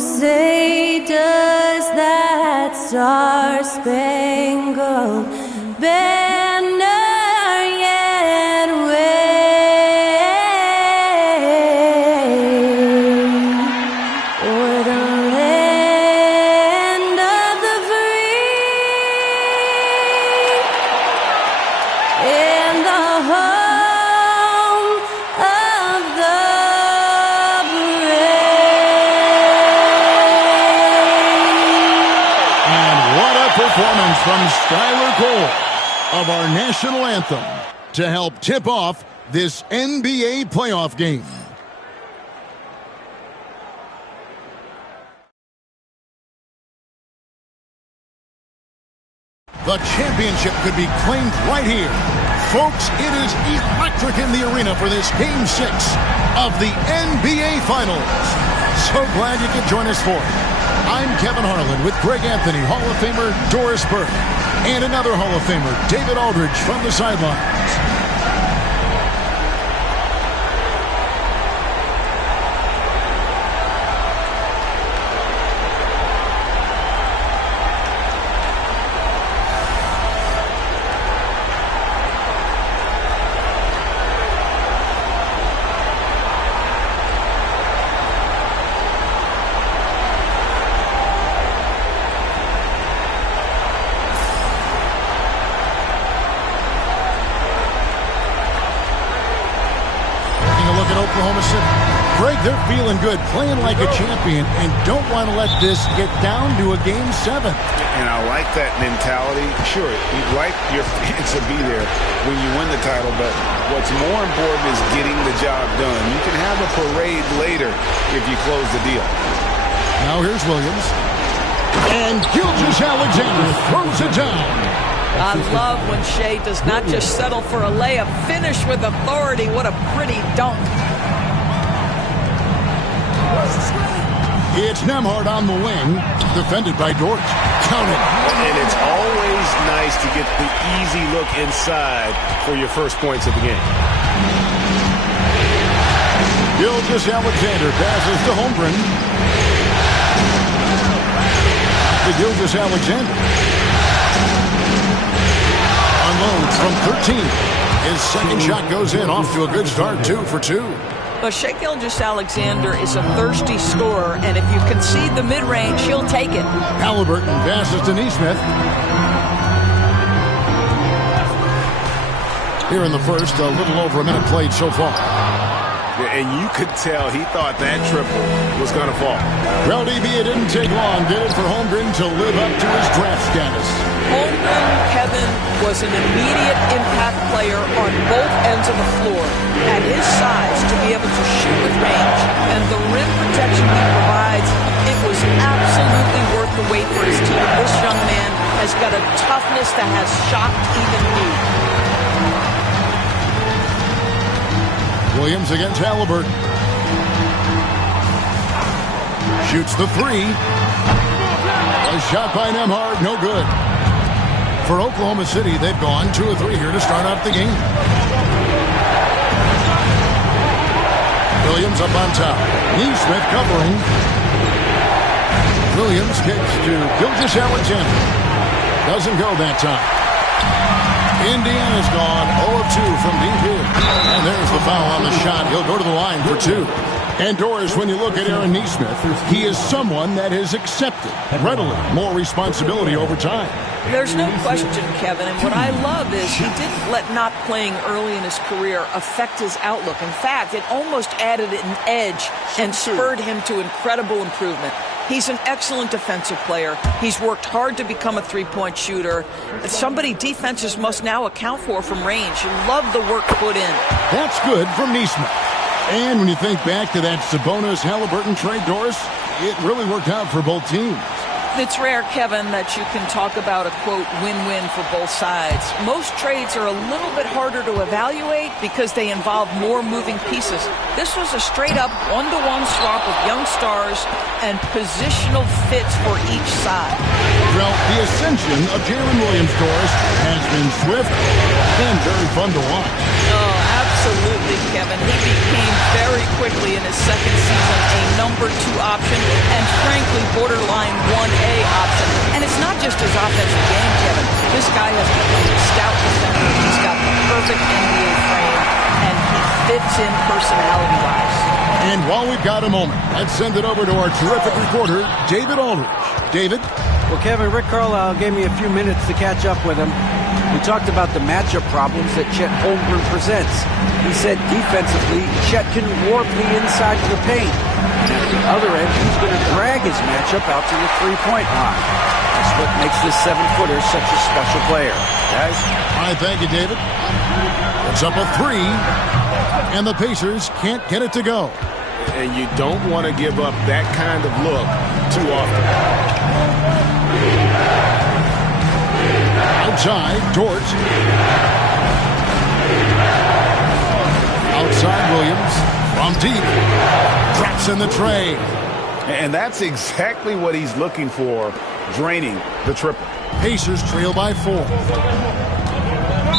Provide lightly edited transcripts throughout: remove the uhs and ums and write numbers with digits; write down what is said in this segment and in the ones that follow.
say, does that star-spangled banner yet wave o'er the land of the free and the home of the performance from Skylar Cole of our national anthem to help tip off this NBA playoff game. The championship could be claimed right here. Folks, it is electric in the arena for this Game 6 of the NBA Finals. So glad you could join us for it. I'm Kevin Harlan with Greg Anthony, Hall of Famer Doris Burke, and another Hall of Famer, David Aldridge, from the sidelines. Oklahoma City. Greg, they're feeling good, playing like a champion, and don't want to let this get down to a Game 7. And I like that mentality. Sure, you'd like your fans to be there when you win the title, but what's more important is getting the job done. You can have a parade later if you close the deal. Now here's Williams. And Gilgeous-Alexander throws it down. I love when Shea does not just settle for a layup, finish with authority. What a pretty dunk. It's Nembhard on the wing, defended by Dort. Count it. And it's always nice to get the easy look inside for your first points of the game. Gilgeous-Alexander passes to Holmgren. To Gilgeous-Alexander. Unloads from 13. His second shot goes in, off to a good start, 2 for 2. Well, Shai Gilgeous-Alexander is a thirsty scorer, and if you concede the mid-range, he'll take it. Halliburton passes to Nesmith. Here in the first, a little over a minute played so far. And you could tell he thought that triple was going to fall. Well, DB, it didn't take long, did it, for Holmgren to live up to his draft status? Holmgren, Kevin, was an immediate impact player on both ends of the floor. At his size, to be able to shoot with range and the rim protection he provides, it was absolutely worth the wait for his team. This young man has got a toughness that has shocked even me. Williams against Halliburton. Shoots the three. A shot by Nembhard, no good. For Oklahoma City, they've gone 2 of 3 here to start out the game. Williams up on top. Nesmith covering. Williams kicks to Gilgeous-Alexander. Doesn't go that time. Indiana's gone 0 of 2 from deep here. And there's the foul on the shot. He'll go to the line for 2. And Doris, when you look at Aaron Nesmith, he is someone that has accepted readily more responsibility over time. There's no question, Kevin, and what I love is he didn't let not playing early in his career affect his outlook. In fact, it almost added an edge and spurred him to incredible improvement. He's an excellent defensive player. He's worked hard to become a three-point shooter. Somebody defenses must now account for from range. You love the work put in. That's good from Nesmith. And when you think back to that Sabonis-Halliburton trade, Doris, it really worked out for both teams. It's rare, Kevin, that you can talk about a, quote, win-win for both sides. Most trades are a little bit harder to evaluate because they involve more moving pieces. This was a straight-up one-to-one swap of young stars and positional fits for each side. Well, the ascension of Jalen Williams, Doris, has been swift and very fun to watch. Oh, absolutely, Kevin. He became very quickly in his second season a number 2 option and, frankly, borderline 1A option. And it's not just his offensive game, Kevin. This guy has become a stout defender. He's got the perfect NBA frame, and he fits in personality-wise. And while we've got a moment, let's send it over to our terrific reporter, David Aldridge. David? Well, Kevin, Rick Carlisle gave me a few minutes to catch up with him. We talked about the matchup problems that Chet Holmgren presents. He said defensively, Chet can warp the inside of the paint. And at the other end, he's going to drag his matchup out to the three-point line. That's what makes this 7-footer such a special player. Guys? All right, thank you, David. It's up a 3, and the Pacers can't get it to go. And you don't want to give up that kind of look too often. Outside, Dort. Outside, Williams. From deep. Drops in the tray. And that's exactly what he's looking for, draining the triple. Pacers trail by 4.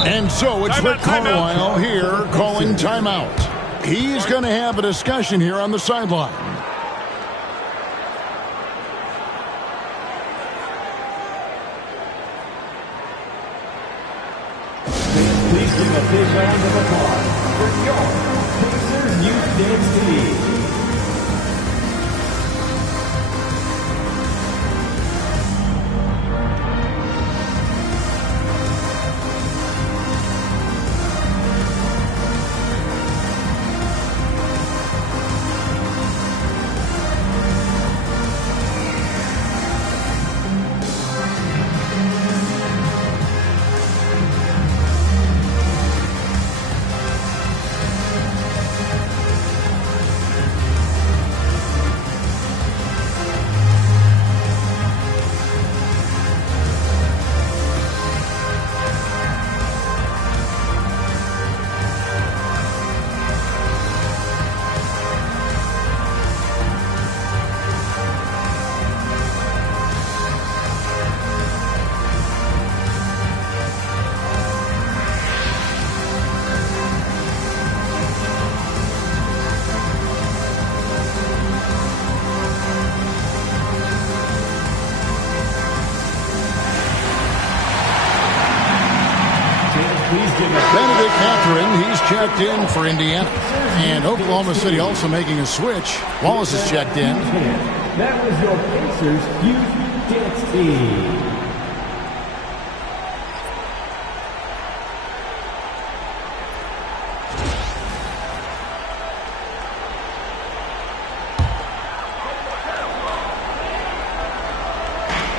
And so it's Rick Carlisle here calling timeout. He's going to have a discussion here on the sideline. Please give a big round of applause for your Pacers Youth Dance Team. Benedict Mathurin, he's checked in for Indiana. And Oklahoma City also making a switch. Wallace is checked in. That was your Pacers Youth Dance Team.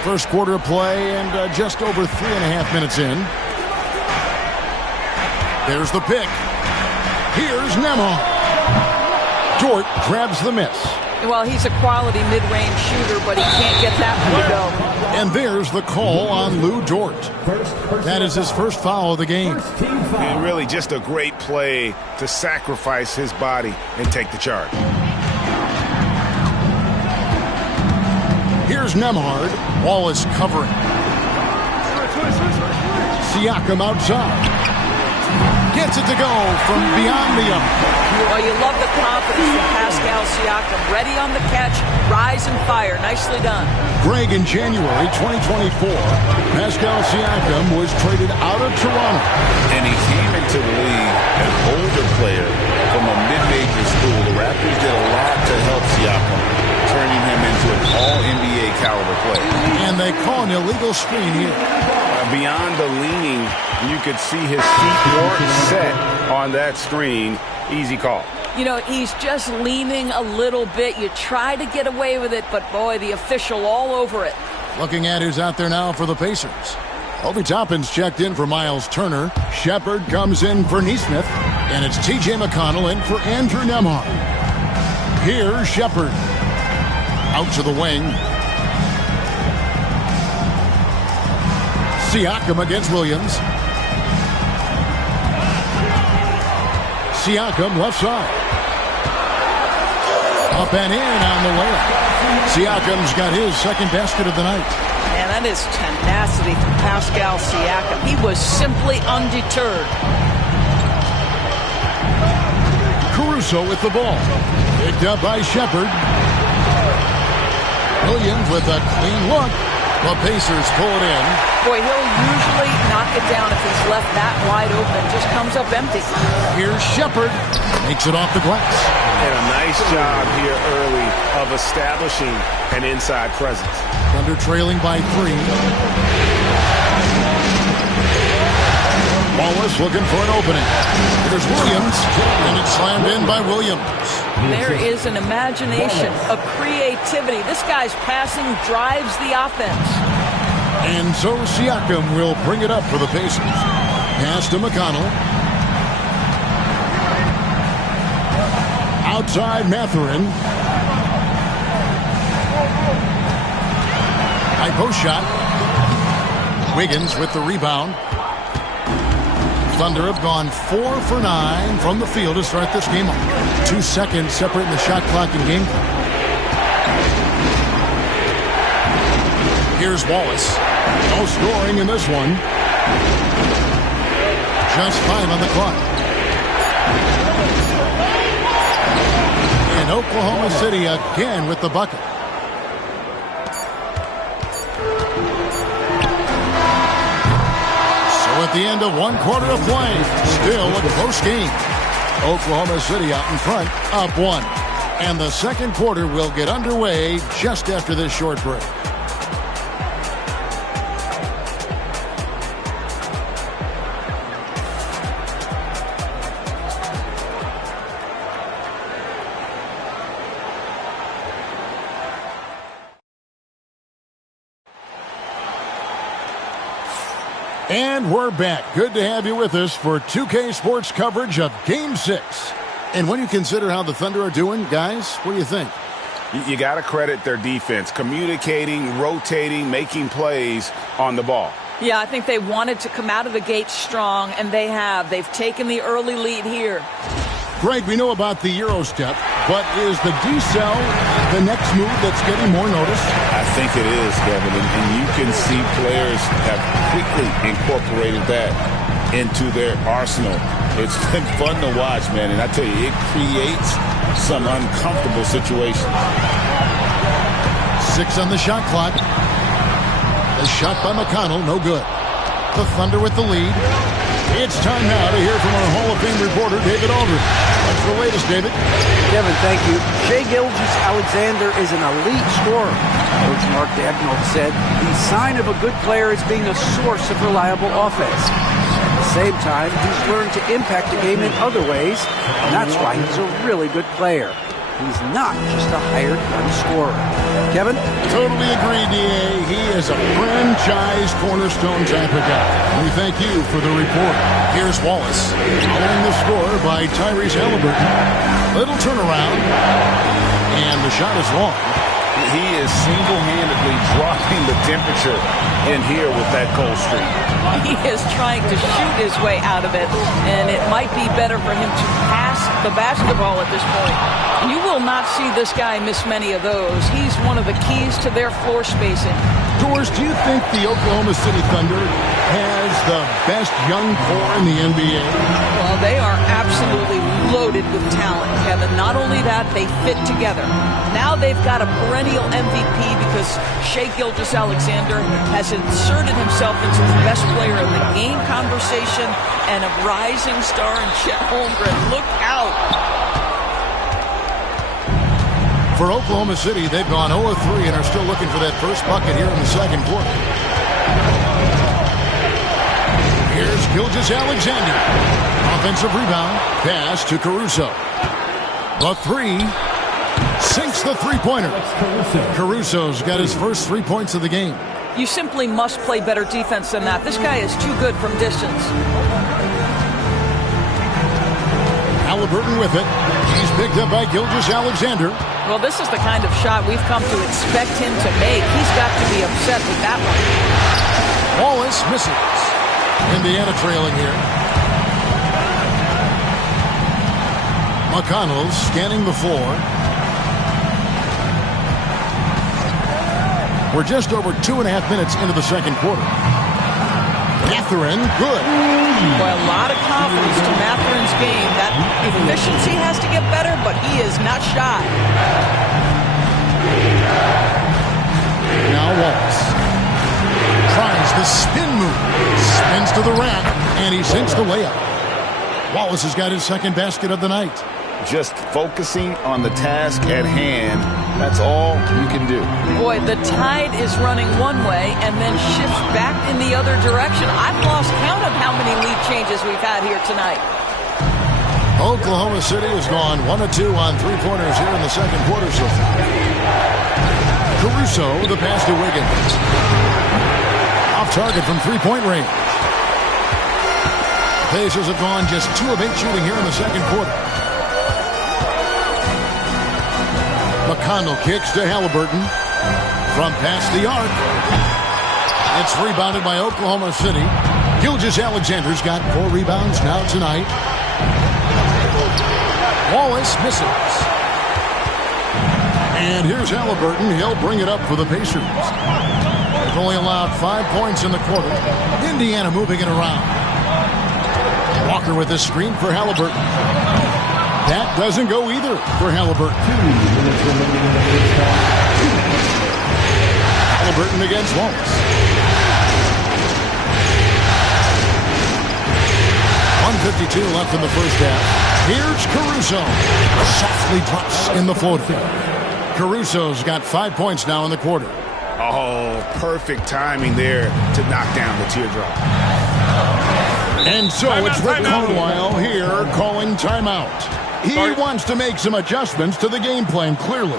First quarter of play and just over 3.5 minutes in. There's the pick. Here's Nembhard. Dort grabs the miss. Well, he's a quality mid-range shooter, but he can't get that one to go. And there's the call on Lu Dort. That is his first foul of the game. And really just a great play to sacrifice his body and take the charge. Here's Nembhard. Wallace covering. Siakam outside. Gets it to go from beyond the arc. Well, you love the confidence from Pascal Siakam. Ready on the catch, rise and fire. Nicely done. Greg, in January 2024, Pascal Siakam was traded out of Toronto. And he came into the league an older player from a mid-major school. The Raptors did a lot to help Siakam, turning him into an all-NBA caliber player. And they call an illegal screen here. Beyond the leaning, you could see his feet weren't set on that screen. Easy call. You know, he's just leaning a little bit. You try to get away with it, but boy, the official all over it. Looking at who's out there now for the Pacers. Obi Toppin's checked in for Miles Turner. Shepard comes in for Nesmith. And it's T.J. McConnell in for Andrew Nembhard. Here's Shepard. Out to the wing. Siakam against Williams. Siakam left side. Up and in on the layup. Siakam's got his second basket of the night. Man, that is tenacity from Pascal Siakam. He was simply undeterred. Caruso with the ball. Picked up by Shepard. Williams with a clean look. The Pacers pull it in. Boy, he'll usually knock it down if he's left that wide open. Just comes up empty. Here's Shepard. Makes it off the glass. And a nice job here early of establishing an inside presence. Thunder trailing by 3. Wallace looking for an opening. There's Williams, and it's slammed in by Williams. There is an imagination, a creativity. This guy's passing drives the offense. And so Siakam will bring it up for the Pacers. Pass to McConnell. Outside Mathurin. High post shot. Wiggins with the rebound. Thunder have gone 4 for 9 from the field to start this game off. 2 seconds separating the shot clock and game clock. Here's Wallace. No scoring in this one. Just 5 on the clock. And Oklahoma City again with the bucket. At the end of 1 quarter of play, still a close game. Oklahoma City out in front, up 1. And the second quarter will get underway just after this short break. And we're back. Good to have you with us for 2K Sports coverage of Game 6. And when you consider how the Thunder are doing, guys, what do you think? You got to credit their defense, communicating, rotating, making plays on the ball. Yeah, I think they wanted to come out of the gate strong, and they have. They've taken the early lead here. Greg, we know about the Euro step, but is the decel the next move that's getting more notice? I think it is, Kevin, and you can see players have quickly incorporated that into their arsenal. It's been fun to watch, man, and I tell you, it creates some uncomfortable situations. 6 on the shot clock. The shot by McConnell, no good. The Thunder with the lead. It's time now to hear from our Hall of Fame reporter, David Aldridge. What's the latest, David? Kevin, thank you. Shai Gilgeous-Alexander is an elite scorer. Coach Mark Daigneault said the sign of a good player is being a source of reliable offense. At the same time, he's learned to impact the game in other ways, and that's why he's a really good player. He's not just a hired gun scorer. Kevin? Totally agree, D.A. He is a franchise cornerstone type of guy. We thank you for the report. Here's Wallace. Following the score by Tyrese Halliburton. Little turnaround. And the shot is long. He is single-handedly dropping the temperature in here with that cold streak. He is trying to shoot his way out of it, and it might be better for him to pass the basketball at this point. You will not see this guy miss many of those. He's one of the keys to their floor spacing. Doors, do you think the Oklahoma City Thunder has the best young core in the NBA? Well, they are absolutely loaded with talent, Kevin. Not only that, they fit together. Now they've got a perennial MVP because Shai Gilgeous-Alexander has inserted himself into the best player in the game conversation and a rising star in Chet Holmgren. Look out. For Oklahoma City, they've gone 0-3 and are still looking for that first bucket here in the second quarter. Here's Gilgeous-Alexander. Offensive rebound. Pass to Caruso. The 3. Sinks the three-pointer. Caruso's got his first 3 points of the game. You simply must play better defense than that. This guy is too good from distance. Halliburton with it. He's picked up by Gilgeous-Alexander. Well, this is the kind of shot we've come to expect him to make. He's got to be upset with that one. Wallace misses. Indiana trailing here. McConnell scanning the floor. We're just over 2.5 minutes into the second quarter. Mathurin, good. Boy, a lot of confidence to Mathurin's game. That efficiency has to get better, but he is not shy. spin move. Spins to the rack, and he sinks the layup. Wallace has got his second basket of the night. Just focusing on the task at hand. That's all you can do. Boy, the tide is running one way and then shifts back in the other direction. I've lost count of how many lead changes we've had here tonight. Oklahoma City has gone 1 of 2 on three-pointers here in the second quarter so far. Caruso, the pass to Wiggins. Off target from three-point range. Pacers have gone just 2 of 8 shooting here in the second quarter. McConnell kicks to Halliburton from past the arc. It's rebounded by Oklahoma City. Gilgeous-Alexander's got 4 rebounds now tonight. Wallace misses. And here's Halliburton. He'll bring it up for the Pacers. They've only allowed 5 points in the quarter. Indiana moving it around. Walker with a screen for Halliburton. That doesn't go either for Halliburton. Halliburton against Wallace. 1:52 left in the first half. Here's Caruso. Softly drops in the floater. Caruso's got 5 points now in the quarter. Oh, perfect timing there to knock down the teardrop. And so it's Rick Carlisle here calling timeout. He wants to make some adjustments to the game plan, clearly.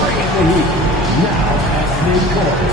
Bringing the heat. Now at midcourt.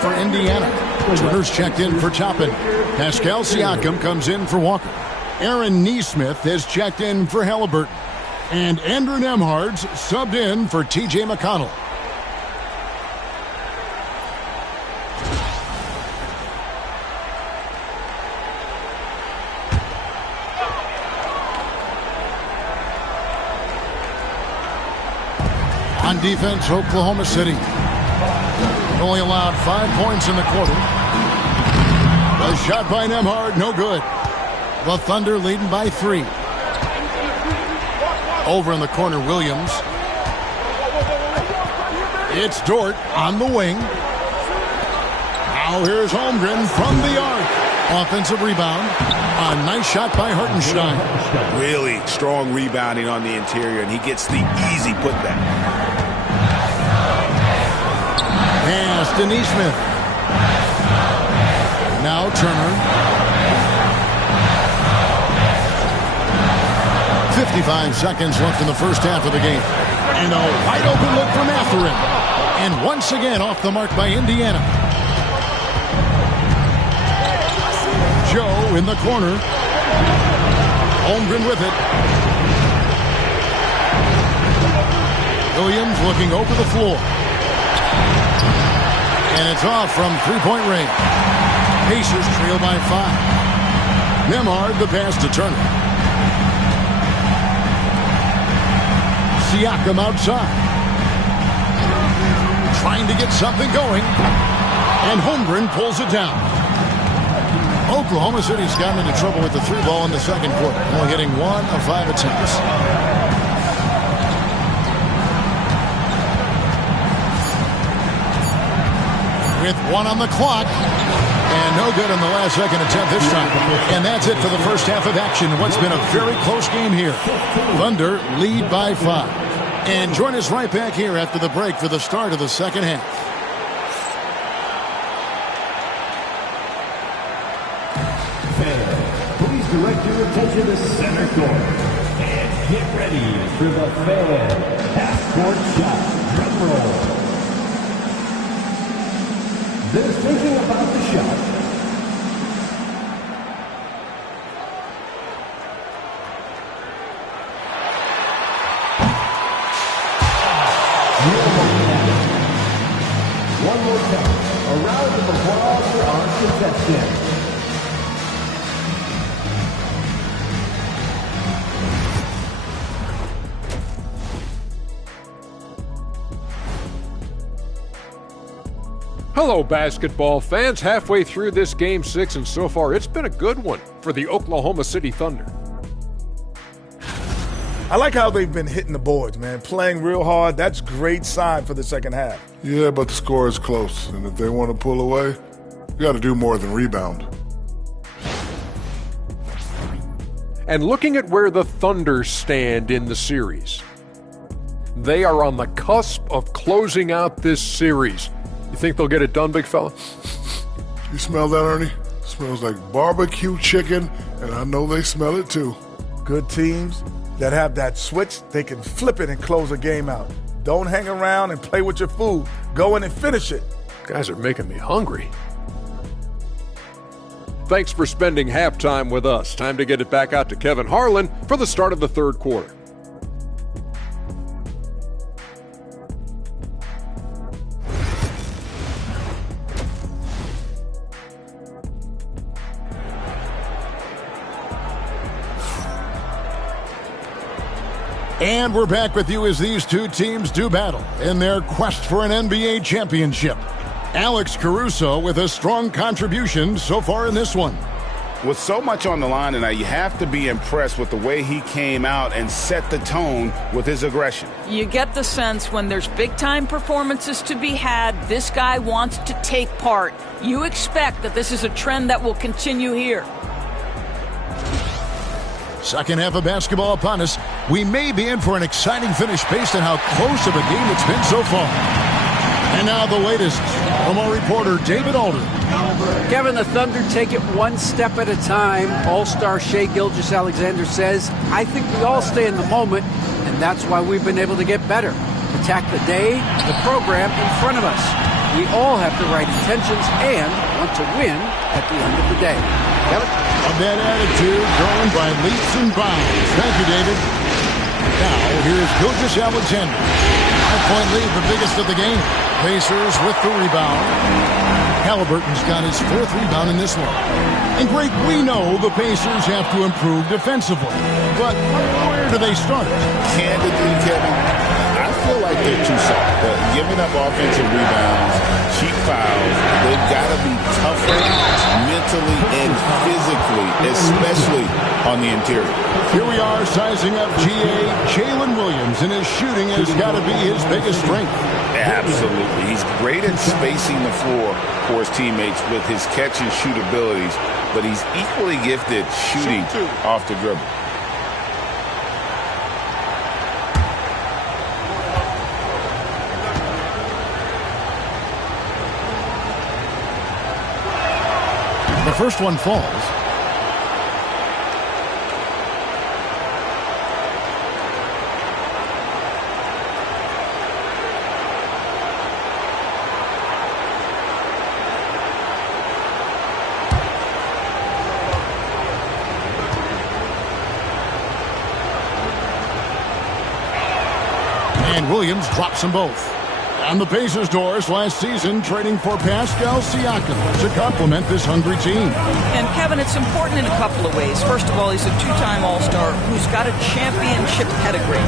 For Indiana. Turner's checked in for Toppin. Pascal Siakam comes in for Walker. Aaron Nesmith has checked in for Halliburton. And Andrew Nembhard's subbed in for T.J. McConnell. On defense, Oklahoma City. Only allowed 5 points in the quarter. A shot by Nembhard, no good. The Thunder leading by 3. Over in the corner, Williams. It's Dort on the wing. Now here's Holmgren from the arc. Offensive rebound. A nice shot by Hartenstein. Really strong rebounding on the interior, and he gets the easy putback. Pass to Nesmith. Now Turner. 55 seconds left in the first half of the game. And a wide open look for Mathurin. And once again off the mark by Indiana. Joe in the corner. Holmgren with it. Williams looking over the floor. And it's off from three-point range. Pacers trail by 5. Nembhard the pass to Turner. Siakam outside. Trying to get something going. And Holmgren pulls it down. Oklahoma City's gotten into trouble with the 3 ball in the second quarter. Only hitting 1 of 5 attempts. with 1 on the clock. And no good in the last second attempt this time. And that's it for the first half of action. What's been a very close game here. Thunder lead by 5. And join us right back here after the break for the start of the second half. Fans, please direct your attention to center court. And get ready for the fan half-court shot drum roll. They're thinking about the shot. One more time. A round of applause for our contestants. Hello, basketball fans. Halfway through this Game 6, and so far it's been a good one for the Oklahoma City Thunder. I like how they've been hitting the boards, man. Playing real hard. That's great sign for the second half. Yeah, but the score is close, and if they want to pull away, you got to do more than rebound. And looking at where the Thunder stand in the series, they are on the cusp of closing out this series. You think they'll get it done, big fella? You smell that, Ernie? Smells like barbecue chicken, and I know they smell it too. Good teams that have that switch, they can flip it and close a game out. Don't hang around and play with your food. Go in and finish it. Guys are making me hungry. Thanks for spending halftime with us. Time to get it back out to Kevin Harlan for the start of the third quarter. And we're back with you as these two teams do battle in their quest for an NBA championship. Alex Caruso with a strong contribution so far in this one. With so much on the line tonight, you have to be impressed with the way he came out and set the tone with his aggression. You get the sense when there's big-time performances to be had, this guy wants to take part. You expect that this is a trend that will continue here. Second half of basketball upon us. We may be in for an exciting finish based on how close of a game it's been so far. And now the latest from our reporter, David Alder. Kevin, the Thunder take it one step at a time. All-star Shai Gilgeous-Alexander says, I think we all stay in the moment, and that's why we've been able to get better. Attack the day, the program in front of us. We all have the right intentions and want to win at the end of the day. Kevin? A bad attitude going by leaps and bounds. Thank you, David. Now, here's Gilgeous-Alexander. 5-point lead, the biggest of the game. Pacers with the rebound. Halliburton's got his 4th rebound in this one. And great, we know the Pacers have to improve defensively. But where do they start? Candidly, Kevin, I feel like they're too soft. Giving up offensive rebounds, cheap fouls, they've got to be tougher mentally and physically, especially on the interior. Here we are sizing up GA Jalen Williams, and his shooting has got to be his biggest strength. Absolutely. He's great at spacing the floor for his teammates with his catch and shoot abilities, but he's equally gifted shooting off the dribble. The first one falls. And Williams drops them both. On the Pacers' doors last season, trading for Pascal Siakam to complement this hungry team. And Kevin, it's important in a couple of ways. First of all, he's a 2-time All-Star who's got a championship pedigree.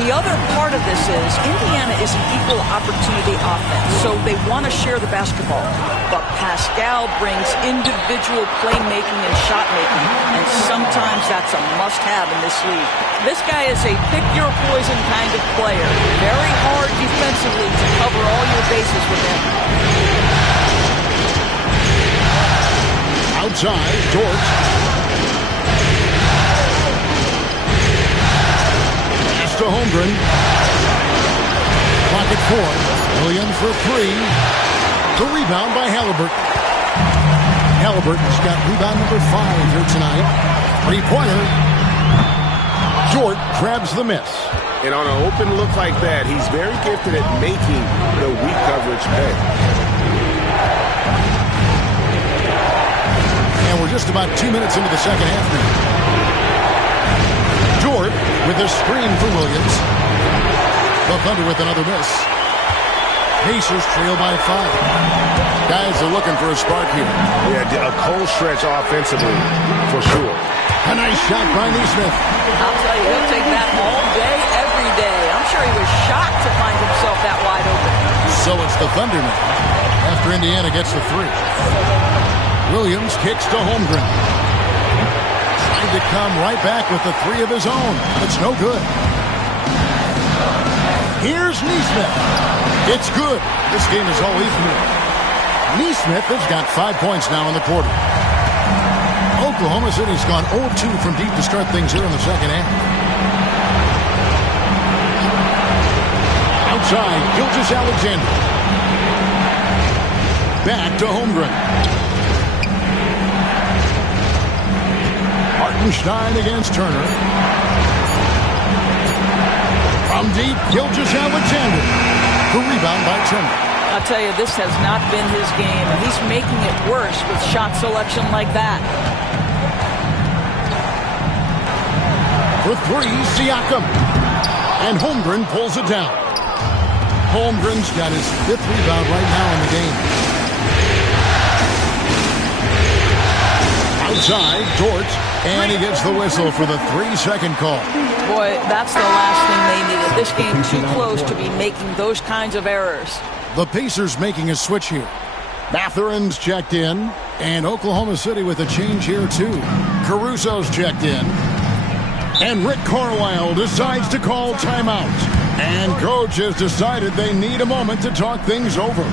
The other part of this is Indiana is an equal opportunity offense, so they want to share the basketball. But Pascal brings individual playmaking and shot making, and sometimes that's a must-have in this league. This guy is a pick-your-poison kind of player. Very hard defensively to cover all your bases with him. Outside, Dort. Pass to Holmgren. Clock at 4. Williams for 3. The rebound by Halliburton. Halliburton's got rebound number 5 here tonight. Three-pointer. Dort grabs the miss. And on an open look like that, he's very gifted at making the weak coverage pay. And we're just about 2 minutes into the second half now. Dort with a screen for Williams. The Thunder with another miss. Pacers trail by 5. Guys are looking for a spark here. Yeah, a cold stretch offensively, for sure. A nice shot by Neesmith. I'll tell you, he'll take that all day, every day. I'm sure he was shocked to find himself that wide open. So it's the Thunder now, after Indiana gets the 3. Williams kicks to Holmgren. Trying to come right back with the 3 of his own. It's no good. Here's Neesmith. It's good. This game is all even. Neesmith has got 5 points now in the quarter. Oklahoma City's gone 0-2 from deep to start things here in the second half. Outside, Gilgeous-Alexander. Back to Holmgren. Hartenstein against Turner. From deep, Gilgeous-Alexander. The rebound by Turner. I'll tell you, this has not been his game, and he's making it worse with shot selection like that. For 3, Siakam. And Holmgren pulls it down. Holmgren's got his 5th rebound right now in the game. Outside, Dort. And he gets the whistle for the 3-second call. Boy, that's the last thing they needed. This game too close to be making those kinds of errors. The Pacers making a switch here. Mathurin's checked in. And Oklahoma City with a change here, too. Caruso's checked in. And Rick Carlisle decides to call timeout. And Coach has decided they need a moment to talk things over.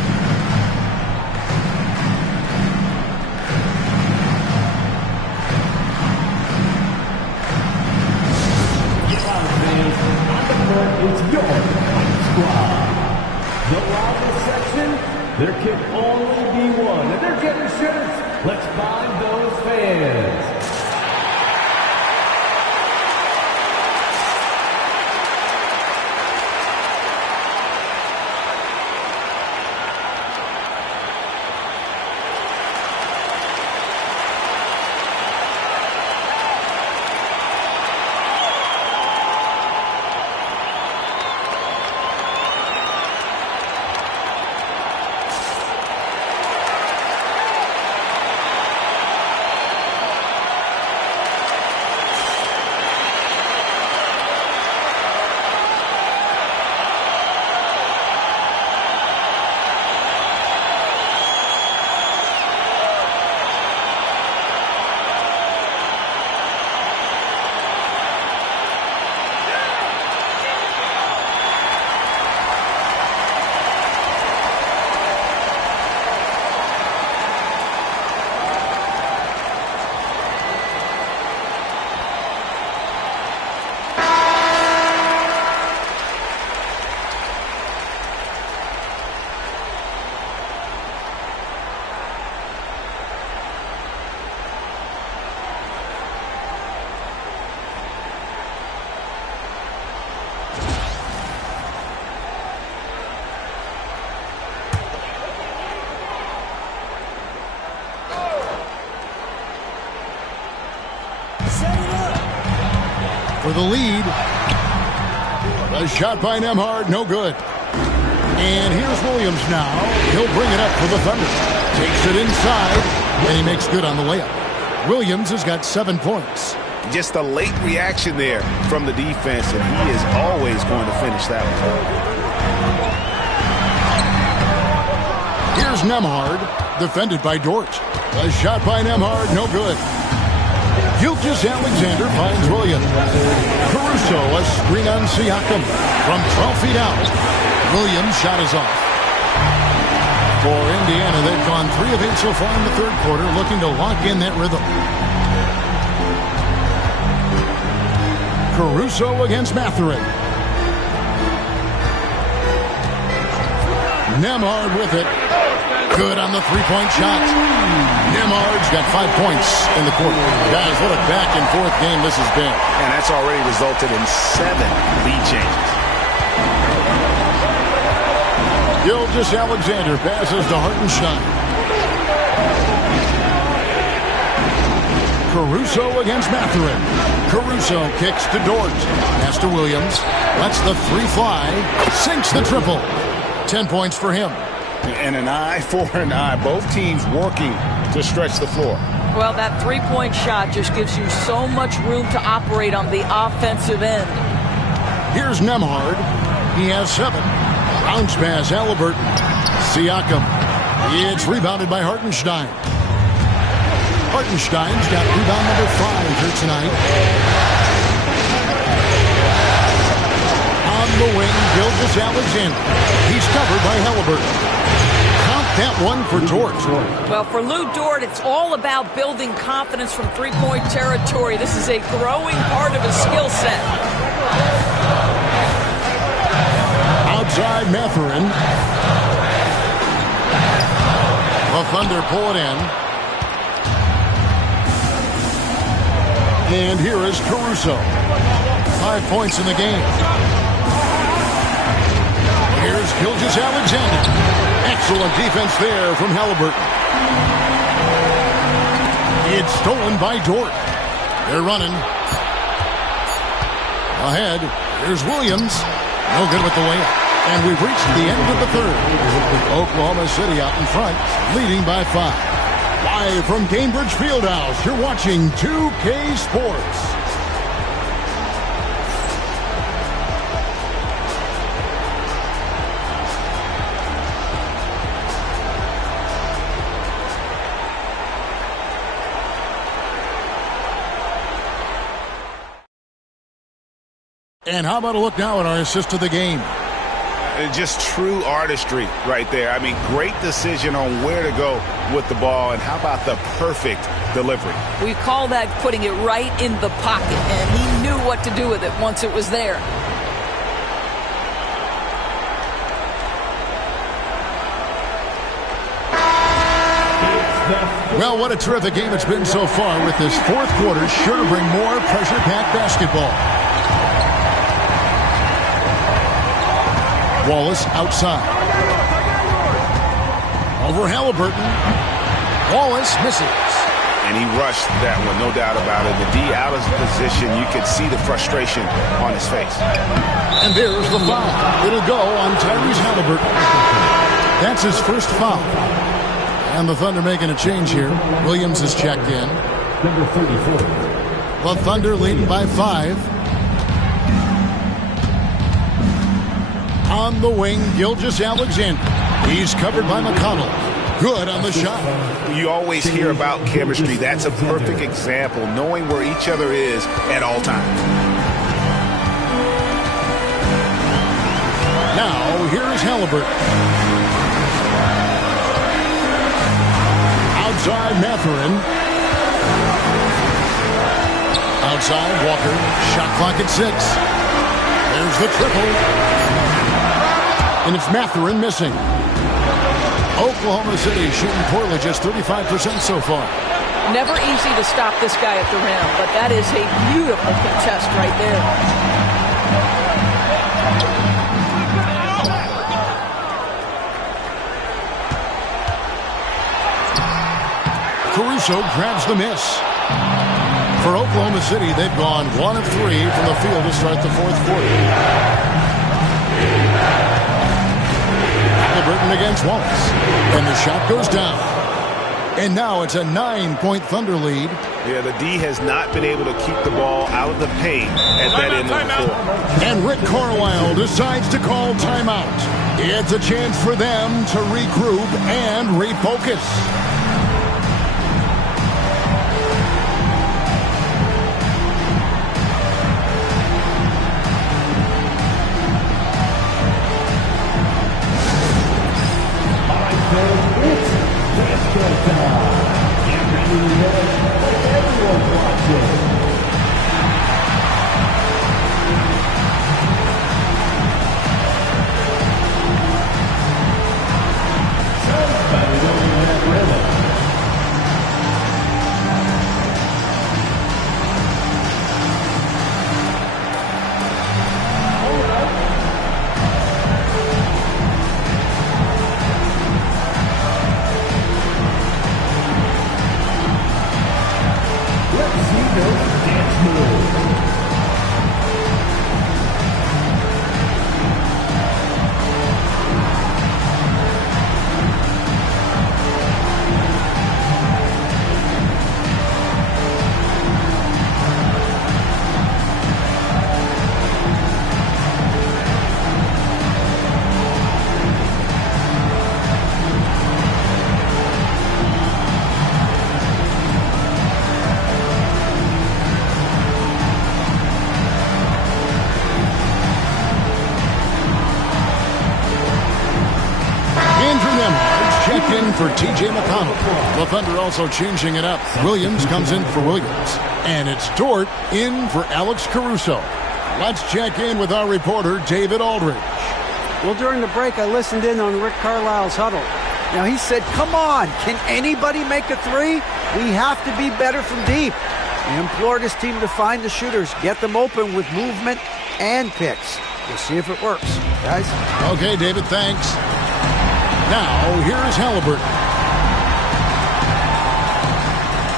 It's your squad. The loudest section, there can only be one. And they're getting shirts. Let's find those fans. For the lead. A shot by Nembhard, no good. And here's Williams now. He'll bring it up for the Thunder. Takes it inside, and he makes good on the layup. Williams has got 7 points. Just a late reaction there from the defense, and he is always going to finish that one. Here's Nembhard, defended by Dort. A shot by Nembhard, no good. Gilgeous-Alexander finds Williams. Caruso, a screen on Siakam from 12 feet out. Williams' shot is off. For Indiana, they've gone 3 of 8 so far in the third quarter, looking to lock in that rhythm. Caruso against Mathurin. Nembhard with it. Good on the three-point shot. Nembhard's got 5 points in the quarter. Guys, what a back-and-forth game this has been. And that's already resulted in 7 lead changes. Gilgeous-Alexander passes to Hartenstein. Caruso against Mathurin. Caruso kicks to Dort. Pass to Williams. Lets the 3 fly. Sinks the triple. 10 points for him. And an eye for an eye. Both teams working to stretch the floor. Well, that three-point shot just gives you so much room to operate on the offensive end. Here's Nembhard. He has 7. Bounce pass, Halliburton. Siakam. It's rebounded by Hartenstein. Hartenstein's got rebound number 5 here tonight. On the wing, Gilgeous-Alexander. He's covered by Halliburton. Count that one for Dort. Well, for Lou Dort, it's all about building confidence from three-point territory. This is a growing part of his skill set. Outside Mathurin. The Thunder pull it in. And here is Caruso. 5 points in the game. Here's Gilgeous-Alexander. Excellent defense there from Halliburton. It's stolen by Dort. They're running. Ahead. Here's Williams. No good with the layup. And we've reached the end of the third. Oklahoma City out in front, leading by 5. Live from Cambridge Fieldhouse, you're watching 2K Sports. And how about a look now at our assist of the game? Just true artistry right there. I mean, great decision on where to go with the ball, and how about the perfect delivery? We call that putting it right in the pocket, and he knew what to do with it once it was there. Well, what a terrific game it's been so far, with this fourth quarter sure to bring more pressure-packed basketball. Wallace outside. Over Halliburton. Wallace misses. And he rushed that one, no doubt about it. The D out of position, you could see the frustration on his face. And there's the foul. It'll go on Tyrese Halliburton. That's his first foul. And the Thunder making a change here. Williams is checked in. Number 34. The Thunder leading by 5. On the wing, Gilgeous-Alexander. He's covered by McConnell. Good on the shot. You always hear about chemistry. That's a perfect example, knowing where each other is at all times. Now, here's Halliburton. Outside Mathurin. Outside Walker. Shot clock at 6. There's the triple. And it's Mathurin missing. Oklahoma City shooting poorly, just 35% so far. Never easy to stop this guy at the rim, but that is a beautiful contest right there. Caruso grabs the miss. For Oklahoma City, they've gone 1 of 3 from the field to start the fourth quarter. Halliburton against Wallace. And the shot goes down. And now it's a 9-point Thunder lead. Yeah, the D has not been able to keep the ball out of the paint at that end of the floor. And Rick Carlisle decides to call timeout. It's a chance for them to regroup and refocus. dance move. For T.J. McConnell. The Thunder also changing it up. Williams comes in for Williams. And it's Dort in for Alex Caruso. Let's check in with our reporter, David Aldridge. Well, during the break, I listened in on Rick Carlisle's huddle. Now, he said, come on, can anybody make a three? We have to be better from deep. He implored his team to find the shooters, get them open with movement and picks. We'll see if it works, guys. Okay, David, thanks. Now, here's Halliburton.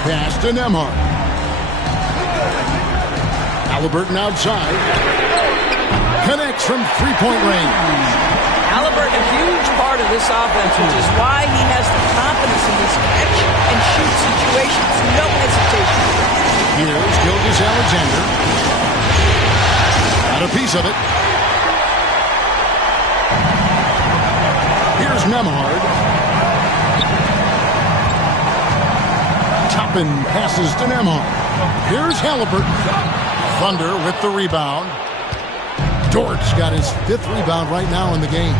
Pass to Nembhard. Halliburton outside. Connects from three-point range. Halliburton, a huge part of this offense, which is why he has the confidence in these catch-and-shoot situations. No hesitation. Here's Gilgeous-Alexander. Got a piece of it. Here's Nembhard. Toppin passes to Nembhard. Here's Halliburton. Thunder with the rebound. Dort's got his 5th rebound right now in the game.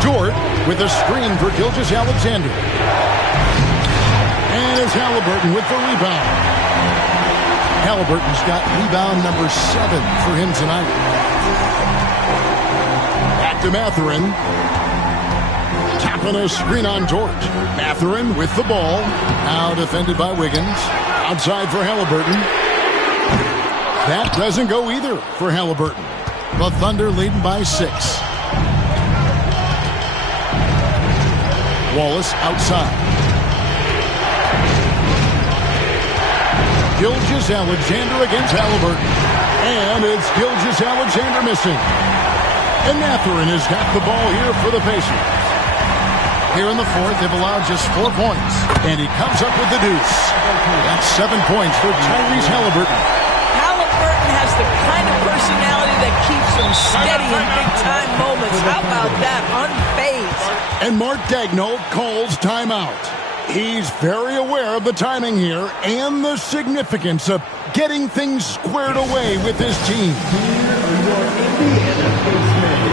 Dort with a screen for Gilgeous-Alexander. And it's Halliburton with the rebound. Halliburton's got rebound number 7 for him tonight. Back to Mathurin. Tapping a screen on Dort. Mathurin with the ball. Now defended by Wiggins. Outside for Halliburton. That doesn't go either for Halliburton. The Thunder leading by 6. Wallace outside. Gilgeous-Alexander against Halliburton. And it's Gilgeous-Alexander missing. And Mathurin has got the ball here for the Pacers. Here in the 4th, they've allowed just 4 points. And he comes up with the deuce. That's 7 points for Tyrese Halliburton. Halliburton has the kind of personality that keeps him steady in big-time moments. How about that? Unfazed. And Mark Daigneault calls timeout. He's very aware of the timing here and the significance of getting things squared away with his team. Here are your Indiana Pacers.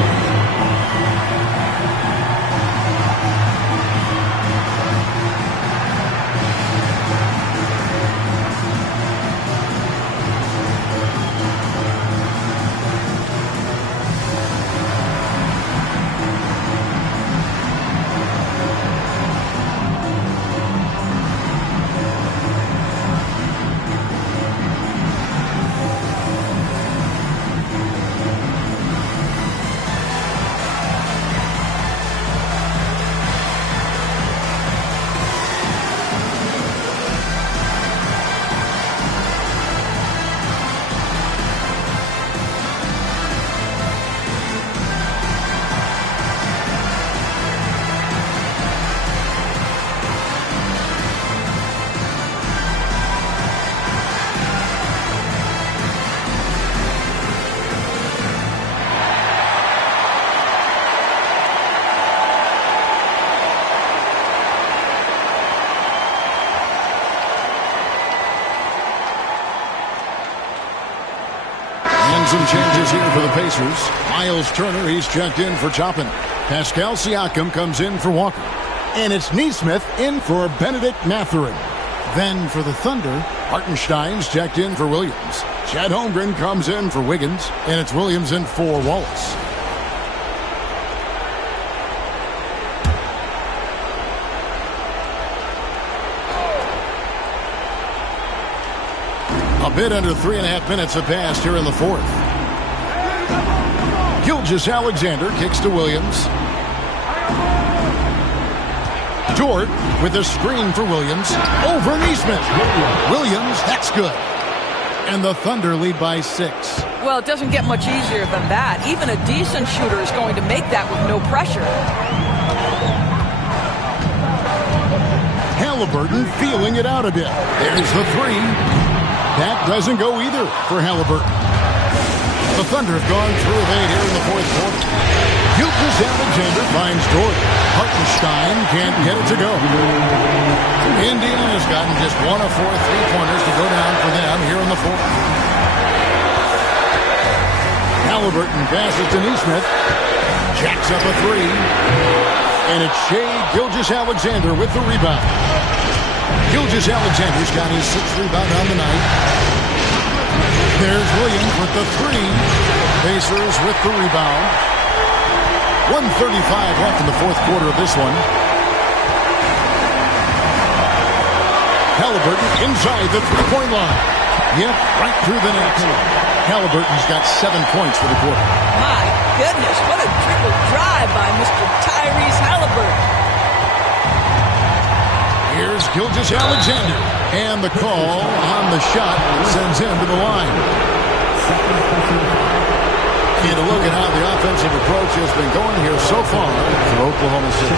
Some changes here for the Pacers. Miles Turner, he's checked in for Toppin. Pascal Siakam comes in for Walker. And it's Nesmith in for Benedict Mathurin. Then for the Thunder, Hartenstein's checked in for Williams. Chad Holmgren comes in for Wiggins. And it's Williams in for Wallace. A bit under 3.5 minutes have passed here in the 4th. Gilgeous-Alexander kicks to Williams. Dort with a screen for Williams. Over Neesmith. Williams, that's good. And the Thunder lead by 6. Well, it doesn't get much easier than that. Even a decent shooter is going to make that with no pressure. Halliburton feeling it out a bit. There's the 3. That doesn't go either for Halliburton. The Thunder have gone through of 8 here in the fourth quarter. Gilgeous-Alexander finds Dort. Hartenstein can't get it to go. Indiana's gotten just 1 of 4 3-pointers to go down for them here in the fourth. Halliburton passes to Neesmith. Jacks up a 3. And it's Shai Gilgeous-Alexander with the rebound. Gilgeous-Alexander's got his 6th rebound on the night. There's Williams with the 3. Pacers with the rebound. 1:35 left in the fourth quarter of this one. Halliburton inside the 3-point line. Yep, right through the net. Halliburton's got 7 points for the quarter. My goodness, what a triple drive by Mr. Tyrese Halliburton. Here's Gilgeous-Alexander. And the call on the shot sends him to the line. And a look at how the offensive approach has been going here so far for Oklahoma City.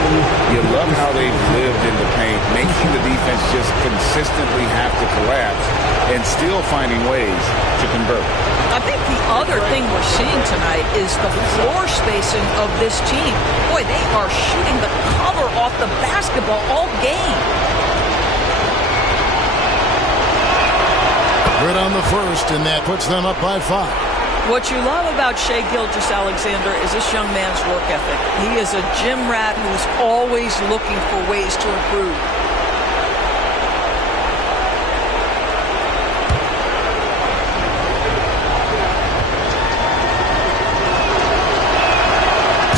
You love how they've lived in the paint, making the defense just consistently have to collapse and still finding ways to convert. I think the other thing we're seeing tonight is the floor spacing of this team. Boy, they are shooting the cover off the basketball all game. Good on the first, and that puts them up by 5. What you love about Shai Gilgeous-Alexander is this young man's work ethic. He is a gym rat who's always looking for ways to improve.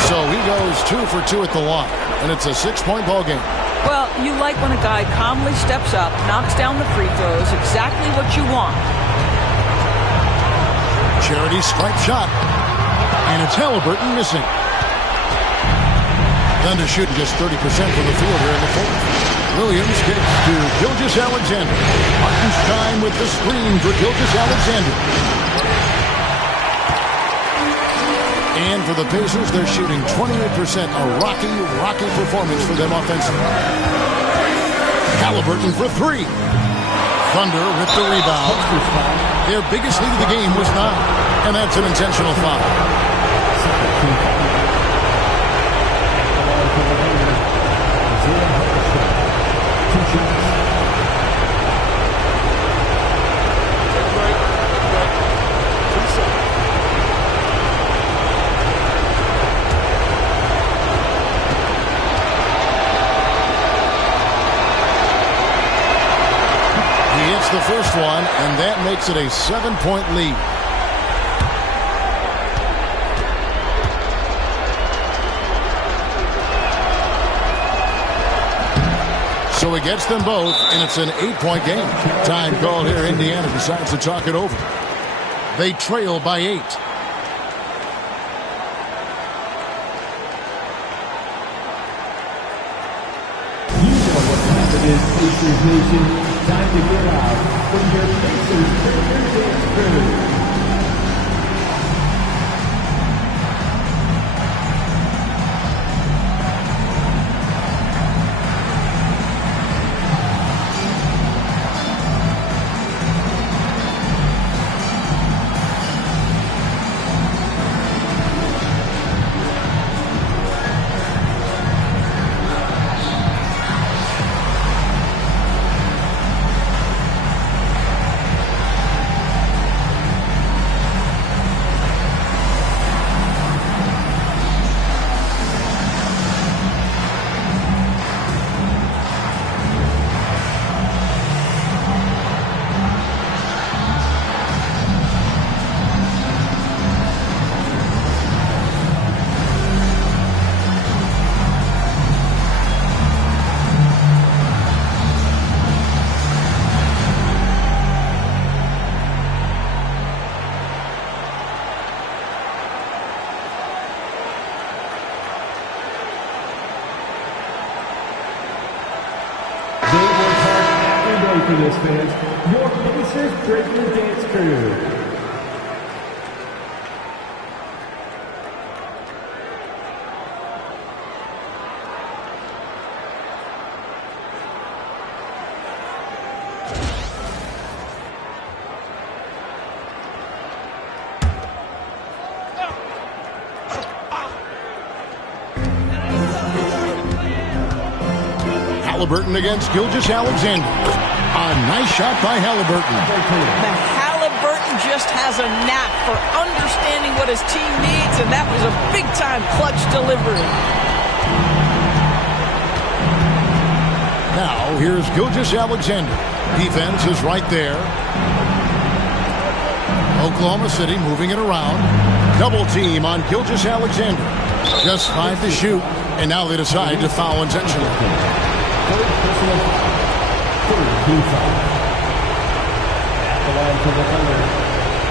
So he goes 2 for 2 at the line, and it's a 6-point ball game. Well, you like when a guy calmly steps up, knocks down the free throws, exactly what you want. Charity stripe shot. And it's Halliburton missing. Thunder shooting just 30% from the field here in the fourth. Williams kicks to Gilgeous-Alexander. Hartenstein with the screen for Gilgeous-Alexander. And for the Pacers, they're shooting 28%. A rocky performance for them offensively. Halliburton for 3. Thunder with the rebound. Their biggest lead of the game was 9, and that's an intentional foul. The first one, and that makes it a 7-point lead. So he gets them both, and it's an 8-point game. Time called here. Indiana decides to talk it over. They trail by 8. Pacers Nation, time to get out from your Pacers dance crew. for this, fans. Your Pacers Breaker Dance Crew. Halliburton against Gilgeous-Alexander. A nice shot by Halliburton. Now, Halliburton just has a knack for understanding what his team needs, and that was a big-time clutch delivery. Now, here's Gilgeous-Alexander. Defense is right there. Oklahoma City moving it around. Double team on Gilgeous-Alexander. Just 5 to shoot, and now they decide to foul intentionally. Third personal foul. Third team foul. At the line for the Thunder,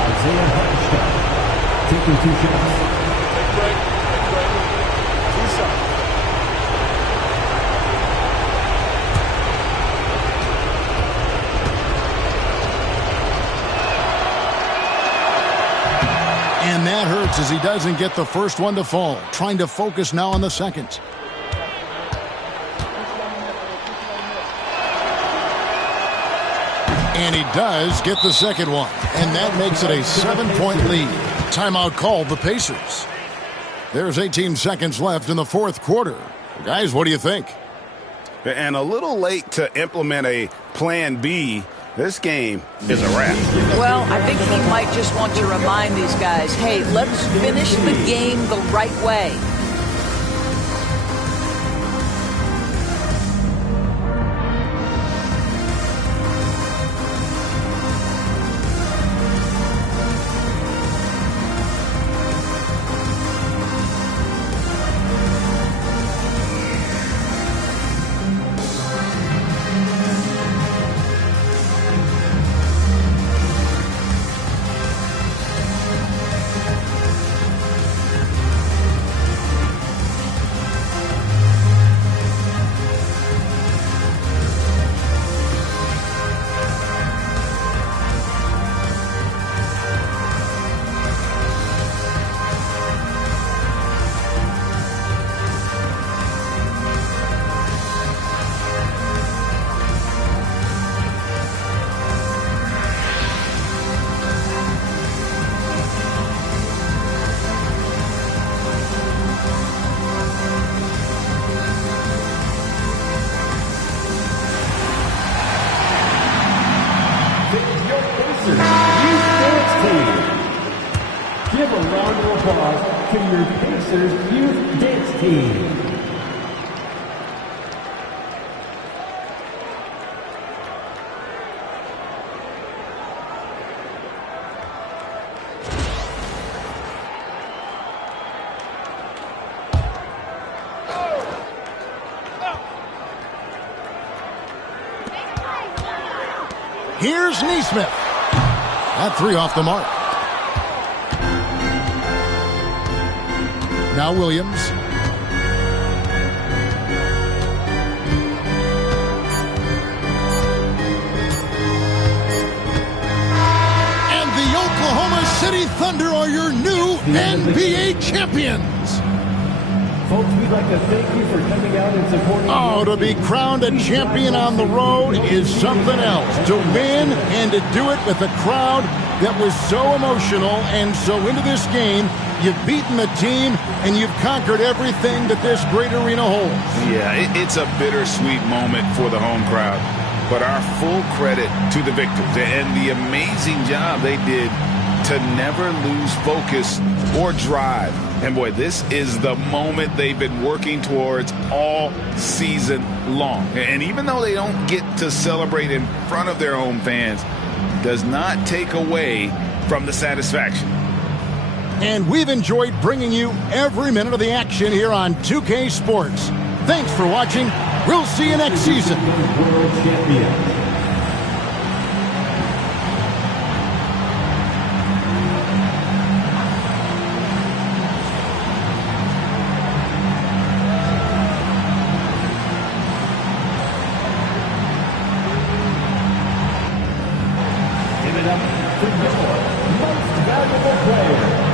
Isaiah Hartenstein taking 2 shots. And that hurts as he doesn't get the first one to fall. Trying to focus now on the second. And he does get the second one. And that makes it a 7-point lead. Timeout called the Pacers. There's 18 seconds left in the fourth quarter. Guys, what do you think? And a little late to implement a plan B. This game is a wrap. Well, I think he might just want to remind these guys, hey, let's finish the game the right way. Give a round of applause to your Pacers Youth Dance Team. Here's Nesmith. That 3 off the mark. Now Williams. And the Oklahoma City Thunder are your new NBA champions. Folks, we'd like to thank you for coming out and supporting. Oh, to be crowned a champion on the road is something else. To win and to do it with a crowd that was so emotional and so into this game. You've beaten the team, and you've conquered everything that this great arena holds. Yeah, it's a bittersweet moment for the home crowd. But our full credit to the victors and the amazing job they did to never lose focus or drive. And boy, this is the moment they've been working towards all season long. And even though they don't get to celebrate in front of their home fans, does not take away from the satisfaction. And we've enjoyed bringing you every minute of the action here on 2K Sports. Thanks for watching. We'll see you next season. World champion. it up for your most valuable player.